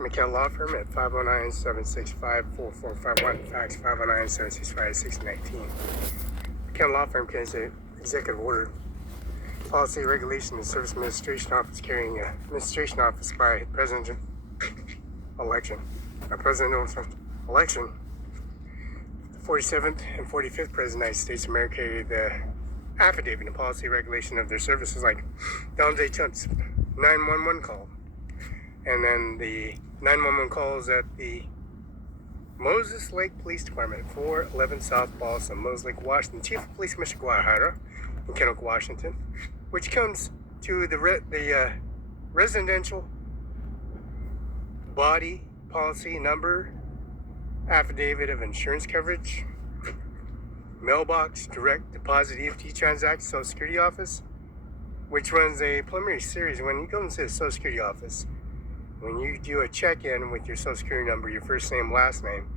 McKenna Law Firm at 509-765-4451, fax 509-765-619. McKenna Law Firm carries an executive order, policy, regulation, and service administration office carrying an administration office by presidential election. The 47th and 45th President of the United States of America carry the affidavit and policy regulation of their services, like Donald J. Trump's 911 call. And then the 911 calls at the Moses Lake Police Department, 411 South Ballston, Moses Lake, Washington. Chief of Police Mr. Guadalajara in Kennewick, Washington, which comes to the residential body policy number, affidavit of insurance coverage, mailbox, direct deposit EFT transaction, Social Security office, which runs a preliminary series. When you go into the Social Security office, when you do a check-in with your Social Security number, your first name, last name,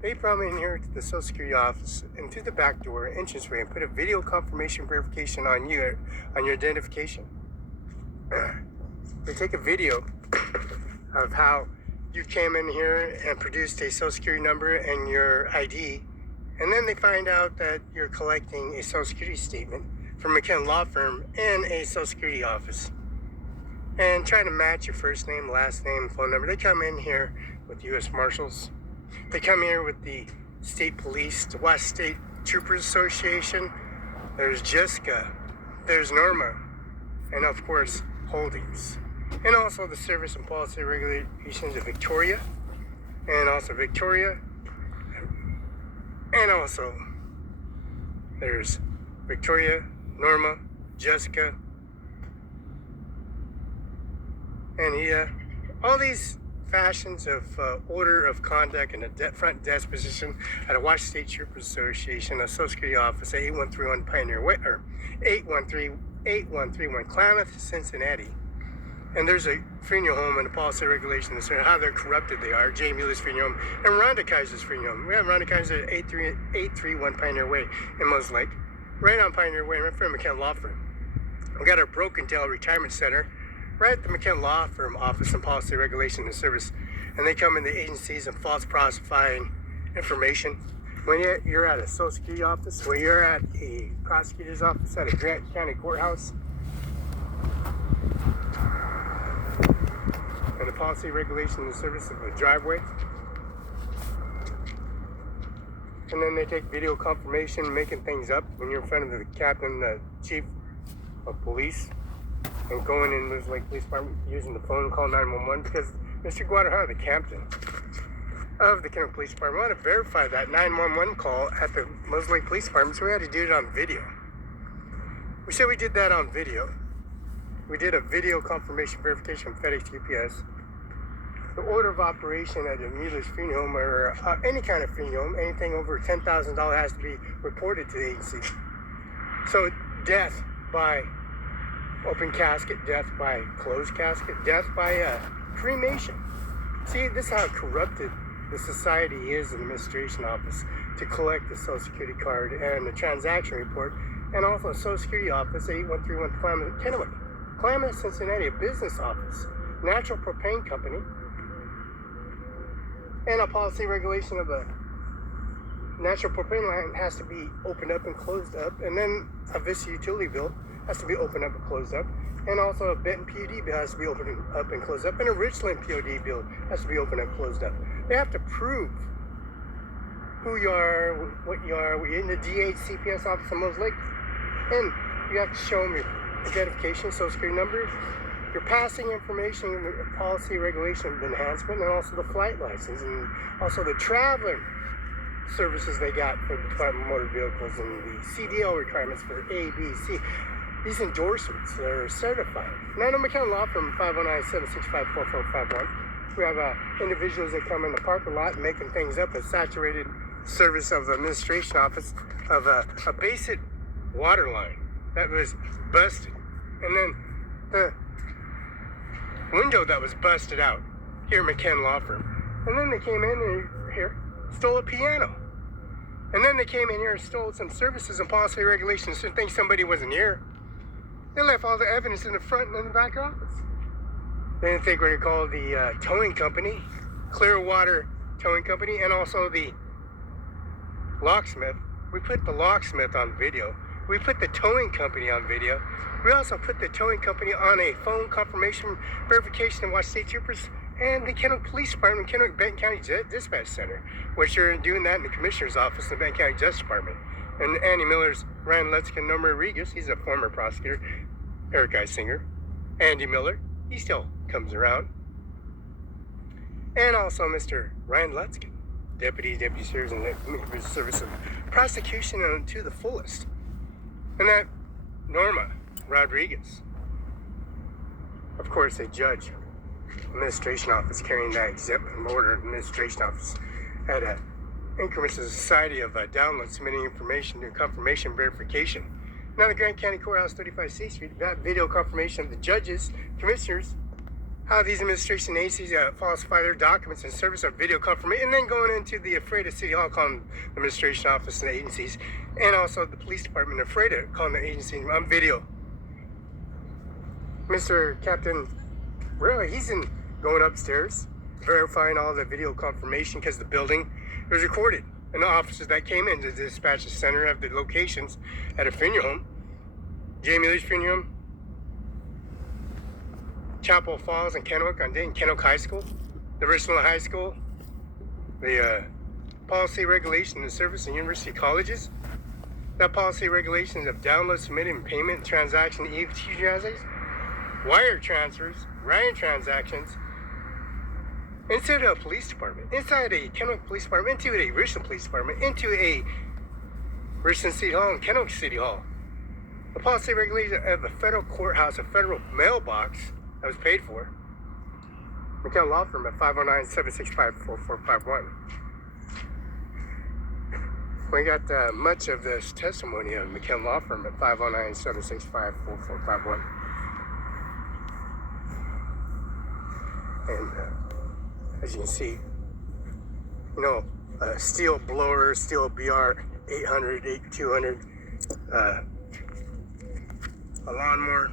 they probably inherit the Social Security office into the back door, entranceway, and put a video confirmation verification on you, on your identification. They take a video of how you came in here and produced a Social Security number and your ID, and then they find out that you're collecting a Social Security statement from McKenna Law Firm in a Social Security office, and trying to match your first name, last name, phone number. They come in here with U.S. Marshals. They come here with the state police, the West State Troopers Association. There's Jessica, there's Norma, and of course, Holdings. And also the service and policy regulations of Victoria, and also Victoria, and also there's Victoria, Norma, Jessica, and all these fashions of order of conduct and a front desk position at a Washington State Troopers Association, a Social Security office at 8131 Pioneer Way, or 8131 Klamath, Cincinnati. And there's a funeral home and a policy regulation that's how they're corrupted they are. Jay Mueller's funeral home and Rhonda Kaiser's funeral home. We have Rhonda Kaiser at 831 Pioneer Way in Moses Lake, right on Pioneer Way, right in front of McKenna Law Firm. We got our Broken Tail Retirement Center right at the McKenna Law Firm office and policy regulation and service. And they come in the agencies and false falsifying information. When you're at a Social Security office, when you're at a prosecutor's office at a Grant County courthouse, and the policy regulation and service of the driveway. And then they take video confirmation, making things up when you're in front of the captain, the chief of police, and going in Moses Lake Police Department using the phone, call 911, because Mr. Guadalajara, the captain of the Kennewick Police Department, wanted to verify that 911 call at the Moses Lake Police Department, so we had to do it on video. We said we did that on video. We did a video confirmation verification from FedEx UPS. The order of operation at a Mueller's funeral home, or any kind of funeral home, anything over $10,000 has to be reported to the agency. So death by open casket, death by closed casket, death by cremation. See, this is how corrupted the society is in the administration office to collect the Social Security card and the transaction report, and also a Social Security office, 8131 Kennewick, Klamath, Cincinnati, a business office, natural propane company, and a policy regulation of a natural propane line has to be opened up and closed up, and then a Vista utility bill has to be opened up and closed up, and also a Benton POD bill has to be opened up and closed up, and a Richland POD bill has to be opened up and closed up. They have to prove who you are, what you are. We're in the DH CPS office in Moses Lake, and you have to show them your identification, Social Security number, your passing information, policy regulation of enhancement, and also the flight license, and also the traveling services they got for the Department of Motor Vehicles, and the CDL requirements for A, B, C. These endorsements that are certified. Now, the McKenna Law Firm, 509-765-4451. We have individuals that come in the parking lot making things up, a saturated service of the administration office of a basic water line that was busted. And then the window that was busted out here at McKenna Law Firm. And then they came in and here, stole a piano. And then they came in here and stole some services and policy regulations and think somebody wasn't here. They left all the evidence in the front and in the back office. They didn't think we were going to call the towing company, Clearwater Towing Company, and also the locksmith. We put the locksmith on video. We put the towing company on video. We also put the towing company on a phone confirmation verification and watch state troopers and the Kennewick Police Department, Kennewick Benton County Dispatch Center, which are doing that in the Commissioner's Office in the Benton County Justice Department. And Andy Miller's Ryan Lutzkin and Norma Rodriguez, he's a former prosecutor, Eric Isinger. Andy Miller, he still comes around. And also Mr. Ryan Lutzkin, Deputy Sheriff in the Service of Prosecution to the fullest. And that Norma Rodriguez, of course, a judge, administration office carrying that exempt order, administration office at a Increments of Society of Download, submitting information to confirmation verification. Now the Grand County Courthouse, 35 C Street, that video confirmation of the judges, commissioners, how these administration agencies falsify their documents in service of video confirmation, and then going into the afraid of City Hall, calling the administration office and the agencies, and also the police department afraid of calling the agencies on video. Mr. Captain, really, he's going upstairs, verifying all the video confirmation because the building was recorded. And the officers that came in to the dispatch center have the locations at a funeral home, Jamie Lee's funeral home, Chapel Falls and Kennewick on Dayton, Kennewick High School, the Richland High School, the policy regulation and service and university colleges. That policy regulations of download, submitting, payment, transaction, EFT transactions, wire transfers, wire transactions, inside a police department, inside a Kennewick Police Department, into a Richland Police Department, into a Richland City Hall and Kennewick City Hall. The policy regulation of a federal courthouse, a federal mailbox that was paid for. McKenna Law Firm at 509-765-4451. We got much of this testimony of McKenna Law Firm at 509-765-4451. And as you can see, steel blower, steel BR 800, 8200, a lawnmower.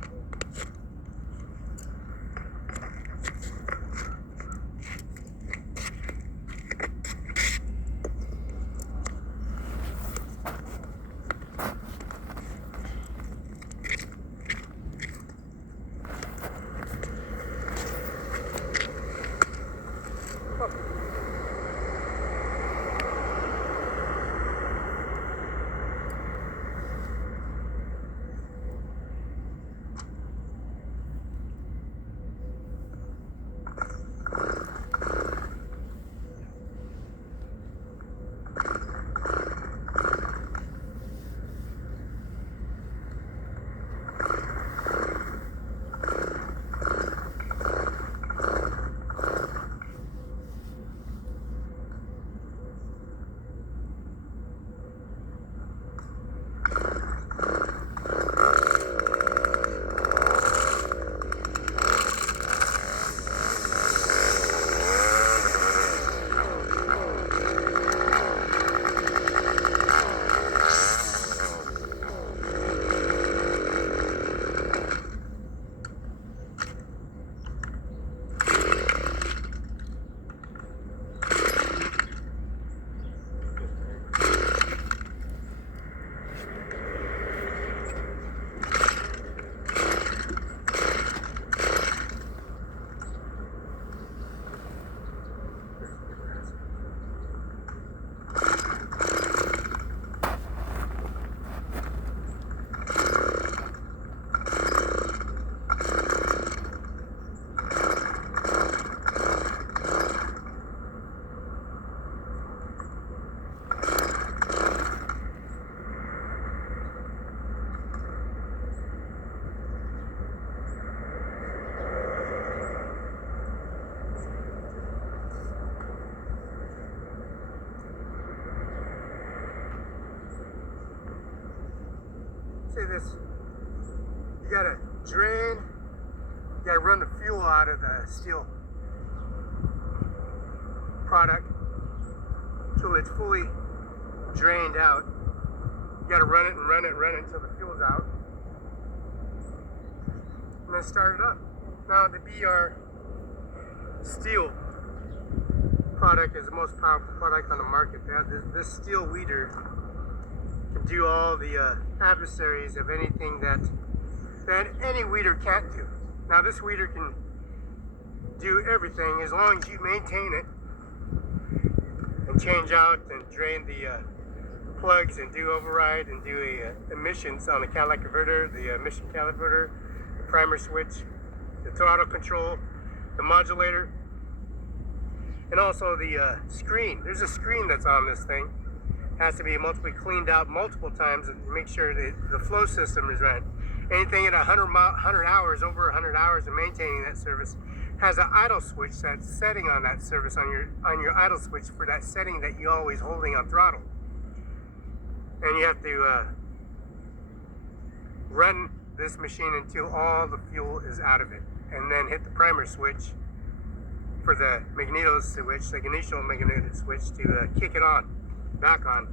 See this, you gotta drain, you gotta run the fuel out of the steel product until it's fully drained out. You gotta run it and run it and run it until the fuel's out. And then start it up. Now the BR steel product is the most powerful product on the market. They have this steel weeder can do all the adversaries of anything that any weeder can't do. Now this weeder can do everything as long as you maintain it and change out and drain the plugs and do override and do emissions on the catalytic converter, the emission converter, the primer switch, the throttle control, the modulator, and also the screen. There's a screen that's on this thing. It has to be multiply cleaned out multiple times and make sure that the flow system is right. Anything at 100 hours, over 100 hours of maintaining that service, has an idle switch that's setting on that service on your idle switch for that setting that you're always holding on throttle. And you have to run this machine until all the fuel is out of it, and then hit the primer switch for the magneto switch, the initial magneto switch, to kick it on, back on.